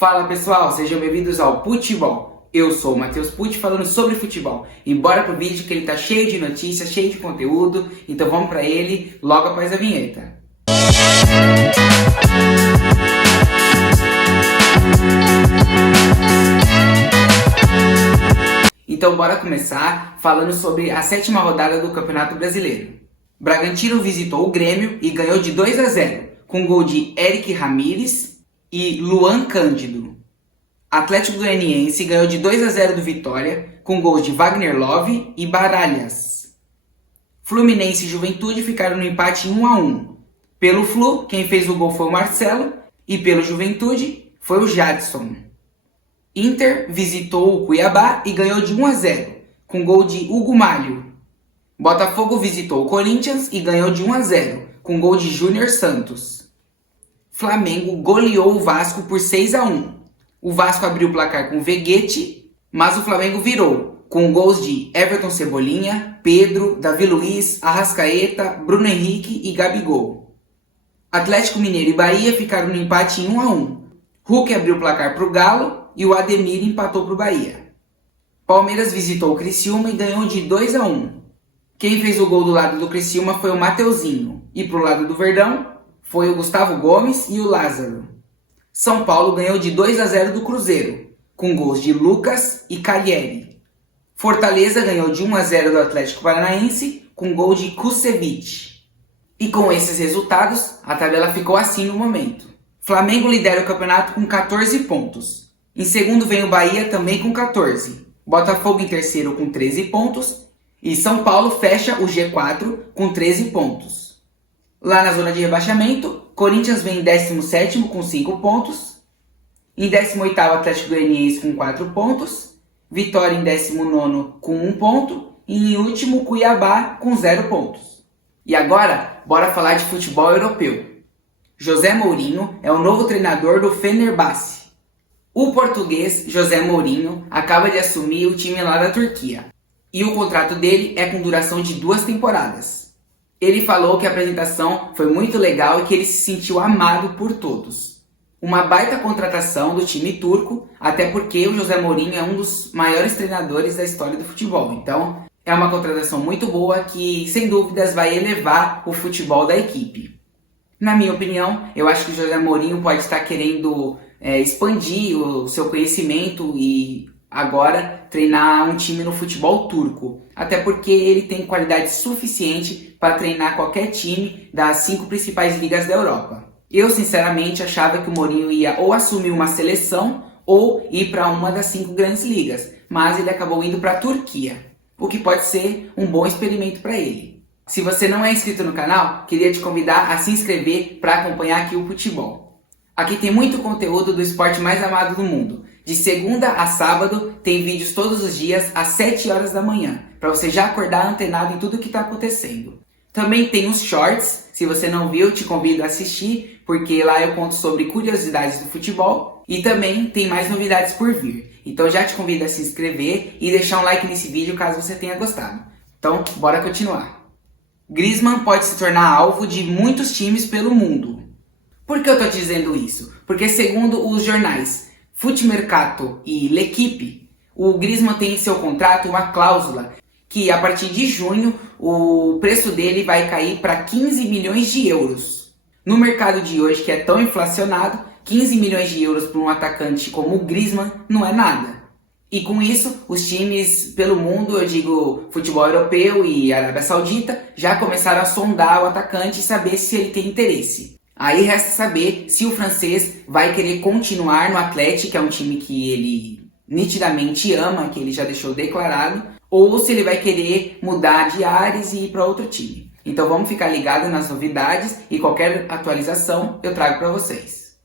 Fala pessoal, sejam bem-vindos ao Futebol. Eu sou o Matheus Pucci falando sobre futebol. E bora pro vídeo que ele tá cheio de notícias, cheio de conteúdo. Então vamos pra ele logo após a vinheta. Então bora começar falando sobre a 7ª rodada do Campeonato Brasileiro. Bragantino visitou o Grêmio e ganhou de 2-0, com gol de Eric Ramírez e Luan Cândido. Atlético Goianiense ganhou de 2-0 do Vitória, com gols de Wagner Love e Baralhas. Fluminense e Juventude ficaram no empate em 1-1. Pelo Flu, quem fez o gol foi o Marcelo, e pelo Juventude foi o Jadson. Inter visitou o Cuiabá e ganhou de 1-0, com gol de Hugo Malho. Botafogo visitou o Corinthians e ganhou de 1-0, com gol de Júnior Santos. Flamengo goleou o Vasco por 6-1. O Vasco abriu o placar com Veguete, mas o Flamengo virou, com gols de Everton Cebolinha, Pedro, Davi Luiz, Arrascaeta, Bruno Henrique e Gabigol. Atlético Mineiro e Bahia ficaram no empate em 1-1. Hulk abriu o placar para o Galo e o Ademir empatou para o Bahia. Palmeiras visitou o Criciúma e ganhou de 2-1. Quem fez o gol do lado do Criciúma foi o Mateuzinho, e pro lado do Verdão foi o Gustavo Gomes e o Lázaro. São Paulo ganhou de 2-0 do Cruzeiro, com gols de Lucas e Cagliari. Fortaleza ganhou de 1-0 do Atlético Paranaense, com gol de Kusevich. E com esses resultados, a tabela ficou assim no momento. Flamengo lidera o campeonato com 14 pontos. Em segundo vem o Bahia também com 14. Botafogo em terceiro com 13 pontos. E São Paulo fecha o G4 com 13 pontos. Lá na zona de rebaixamento, Corinthians vem em 17º com 5 pontos. Em 18º, Atlético Goianiense com 4 pontos. Vitória em 19º com 1 ponto. E em último, Cuiabá com 0 pontos. E agora, bora falar de futebol europeu. José Mourinho é o novo treinador do Fenerbahçe. O português José Mourinho acaba de assumir o time lá da Turquia. E o contrato dele é com duração de 2 temporadas. Ele falou que a apresentação foi muito legal e que ele se sentiu amado por todos. Uma baita contratação do time turco, até porque o José Mourinho é um dos maiores treinadores da história do futebol. Então, é uma contratação muito boa que, sem dúvidas, vai elevar o futebol da equipe. Na minha opinião, eu acho que o José Mourinho pode estar querendo expandir o seu conhecimento e agora treinar um time no futebol turco, até porque ele tem qualidade suficiente para treinar qualquer time das 5 principais ligas da Europa. Eu sinceramente achava que o Mourinho ia ou assumir uma seleção ou ir para uma das 5 grandes ligas, mas ele acabou indo para a Turquia, o que pode ser um bom experimento para ele. Se você não é inscrito no canal, queria te convidar a se inscrever para acompanhar aqui o futebol. Aqui tem muito conteúdo do esporte mais amado do mundo. De segunda a sábado, tem vídeos todos os dias às 7 horas da manhã, para você já acordar antenado em tudo que está acontecendo. Também tem os shorts, se você não viu, te convido a assistir, porque lá eu conto sobre curiosidades do futebol e também tem mais novidades por vir. Então já te convido a se inscrever e deixar um like nesse vídeo caso você tenha gostado. Então, bora continuar. Griezmann pode se tornar alvo de muitos times pelo mundo. Por que eu estou dizendo isso? Porque segundo os jornais Futmercato e L'Equipe, o Griezmann tem em seu contrato uma cláusula que a partir de junho o preço dele vai cair para 15 milhões de euros. No mercado de hoje, que é tão inflacionado, 15 milhões de euros para um atacante como o Griezmann não é nada. E com isso, os times pelo mundo, eu digo futebol europeu e Arábia Saudita, já começaram a sondar o atacante e saber se ele tem interesse. Aí resta saber se o francês vai querer continuar no Atlético, que é um time que ele nitidamente ama, que ele já deixou declarado, ou se ele vai querer mudar de ares e ir para outro time. Então vamos ficar ligados nas novidades e qualquer atualização eu trago para vocês.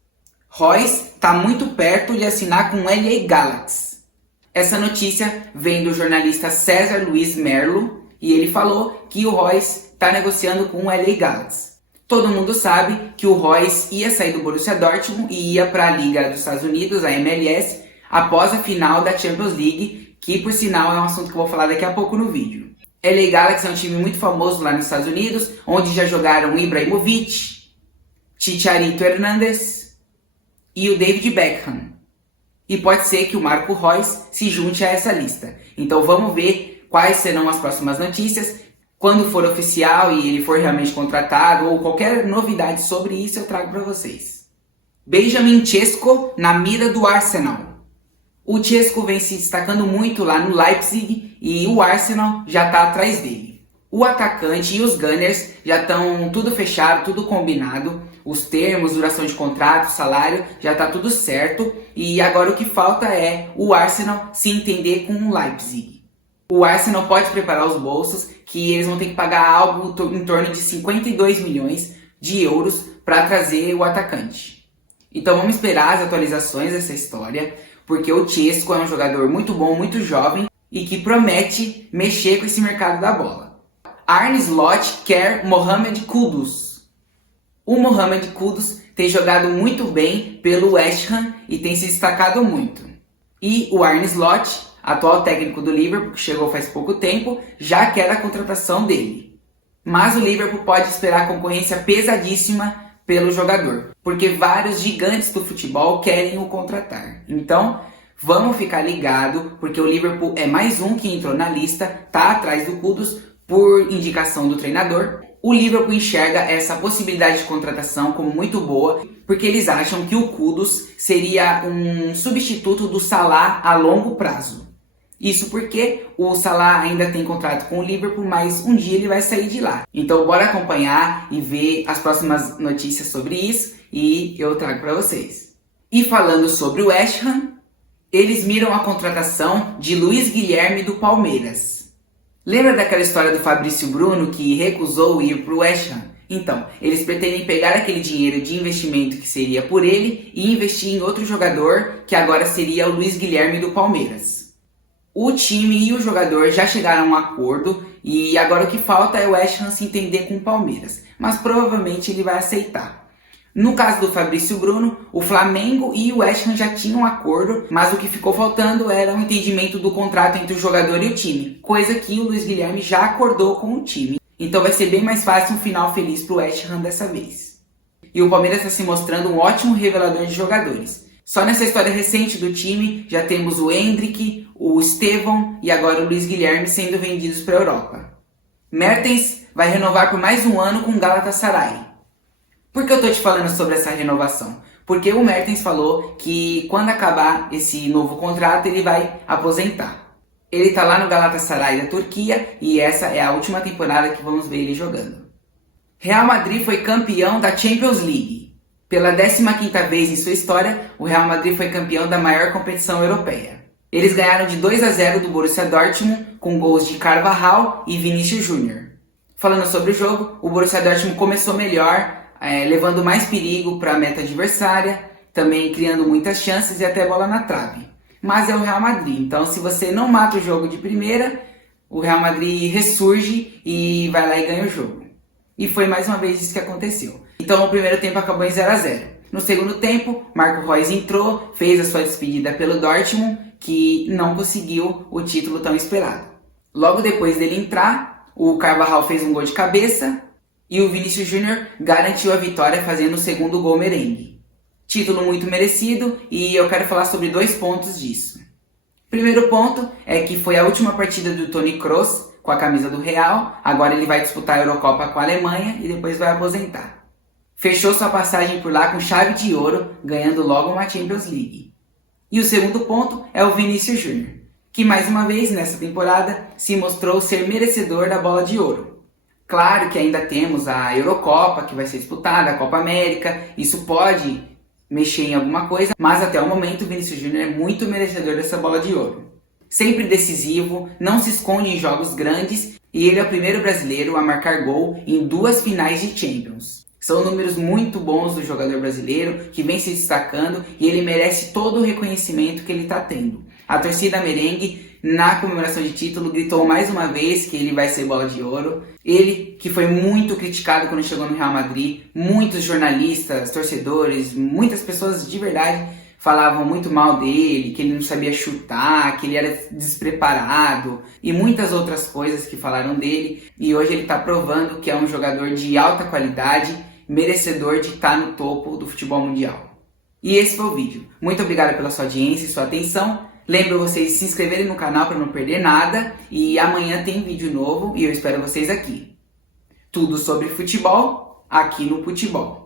Royce está muito perto de assinar com o LA Galaxy. Essa notícia vem do jornalista César Luiz Merlo e ele falou que o Royce está negociando com o LA Galaxy. Todo mundo sabe que o Royce ia sair do Borussia Dortmund e ia para a Liga dos Estados Unidos, a MLS, após a final da Champions League, que por sinal é um assunto que eu vou falar daqui a pouco no vídeo. LA Galaxy é um time muito famoso lá nos Estados Unidos, onde já jogaram Ibrahimovic, Chicharito Hernández e o David Beckham. E pode ser que o Marco Reus se junte a essa lista. Então vamos ver quais serão as próximas notícias. Quando for oficial e ele for realmente contratado ou qualquer novidade sobre isso, eu trago para vocês. Benjamin Sesko na mira do Arsenal. O Sesko vem se destacando muito lá no Leipzig e o Arsenal já está atrás dele. O atacante e os Gunners já estão tudo fechado, tudo combinado. Os termos, duração de contrato, salário, já está tudo certo. E agora o que falta é o Arsenal se entender com o Leipzig. O Arsenal pode preparar os bolsos, que eles vão ter que pagar algo em torno de 52 milhões de euros para trazer o atacante. Então vamos esperar as atualizações dessa história, porque o Sesko é um jogador muito bom, muito jovem e que promete mexer com esse mercado da bola. Arne Slot quer Mohamed Kudus. O Mohamed Kudus tem jogado muito bem pelo West Ham e tem se destacado muito. E o Arne Slot, atual técnico do Liverpool, que chegou faz pouco tempo, já quer a contratação dele. Mas o Liverpool pode esperar concorrência pesadíssima pelo jogador, porque vários gigantes do futebol querem o contratar. Então, vamos ficar ligado, porque o Liverpool é mais um que entrou na lista, tá atrás do Kudus por indicação do treinador. O Liverpool enxerga essa possibilidade de contratação como muito boa, porque eles acham que o Kudus seria um substituto do Salah a longo prazo. Isso porque o Salah ainda tem contrato com o Liverpool, mas um dia ele vai sair de lá. Então bora acompanhar e ver as próximas notícias sobre isso e eu trago para vocês. E falando sobre o West Ham, eles miram a contratação de Luiz Guilherme do Palmeiras. Lembra daquela história do Fabrício Bruno que recusou ir para o West Ham? Então, eles pretendem pegar aquele dinheiro de investimento que seria por ele e investir em outro jogador, que agora seria o Luiz Guilherme do Palmeiras. O time e o jogador já chegaram a um acordo e agora o que falta é o West Ham se entender com o Palmeiras, mas provavelmente ele vai aceitar. No caso do Fabrício Bruno, o Flamengo e o West Ham já tinham um acordo, mas o que ficou faltando era um entendimento do contrato entre o jogador e o time, coisa que o Luiz Guilherme já acordou com o time. Então vai ser bem mais fácil um final feliz para o West Ham dessa vez. E o Palmeiras está se mostrando um ótimo revelador de jogadores. Só nessa história recente do time, já temos o Endrick, o Estevão e agora o Luiz Guilherme sendo vendidos para a Europa. Mertens vai renovar por mais um ano com o Galatasaray. Por que eu estou te falando sobre essa renovação? Porque o Mertens falou que quando acabar esse novo contrato ele vai aposentar. Ele está lá no Galatasaray da Turquia e essa é a última temporada que vamos ver ele jogando. Real Madrid foi campeão da Champions League. Pela 15ª vez em sua história, o Real Madrid foi campeão da maior competição europeia. Eles ganharam de 2-0 do Borussia Dortmund com gols de Carvajal e Vinícius Júnior. Falando sobre o jogo, o Borussia Dortmund começou melhor, levando mais perigo para a meta adversária, também criando muitas chances e até bola na trave. Mas é o Real Madrid, então se você não mata o jogo de primeira, o Real Madrid ressurge e vai lá e ganha o jogo. E foi mais uma vez isso que aconteceu. Então o primeiro tempo acabou em 0-0. No segundo tempo, Marco Reus entrou, fez a sua despedida pelo Dortmund, que não conseguiu o título tão esperado. Logo depois dele entrar, o Carvajal fez um gol de cabeça, e o Vinícius Júnior garantiu a vitória fazendo o segundo gol merengue. Título muito merecido e eu quero falar sobre 2 pontos disso. Primeiro ponto é que foi a última partida do Toni Kroos com a camisa do Real, agora ele vai disputar a Eurocopa com a Alemanha e depois vai aposentar. Fechou sua passagem por lá com chave de ouro, ganhando logo uma Champions League. E o segundo ponto é o Vinícius Júnior, que mais uma vez nessa temporada se mostrou ser merecedor da bola de ouro. Claro que ainda temos a Eurocopa, que vai ser disputada, a Copa América, isso pode mexer em alguma coisa, mas até o momento o Vinícius Júnior é muito merecedor dessa bola de ouro. Sempre decisivo, não se esconde em jogos grandes e ele é o primeiro brasileiro a marcar gol em 2 finais de Champions. São números muito bons do jogador brasileiro, que vem se destacando e ele merece todo o reconhecimento que ele está tendo. A torcida merengue, na comemoração de título, gritou mais uma vez que ele vai ser bola de ouro. Ele, que foi muito criticado quando chegou no Real Madrid, muitos jornalistas, torcedores, muitas pessoas de verdade falavam muito mal dele, que ele não sabia chutar, que ele era despreparado e muitas outras coisas que falaram dele. E hoje ele está provando que é um jogador de alta qualidade, merecedor de estar no topo do futebol mundial. E esse foi o vídeo. Muito obrigado pela sua audiência e sua atenção. Lembro vocês de se inscreverem no canal para não perder nada. E amanhã tem vídeo novo e eu espero vocês aqui. Tudo sobre futebol, aqui no Futebol.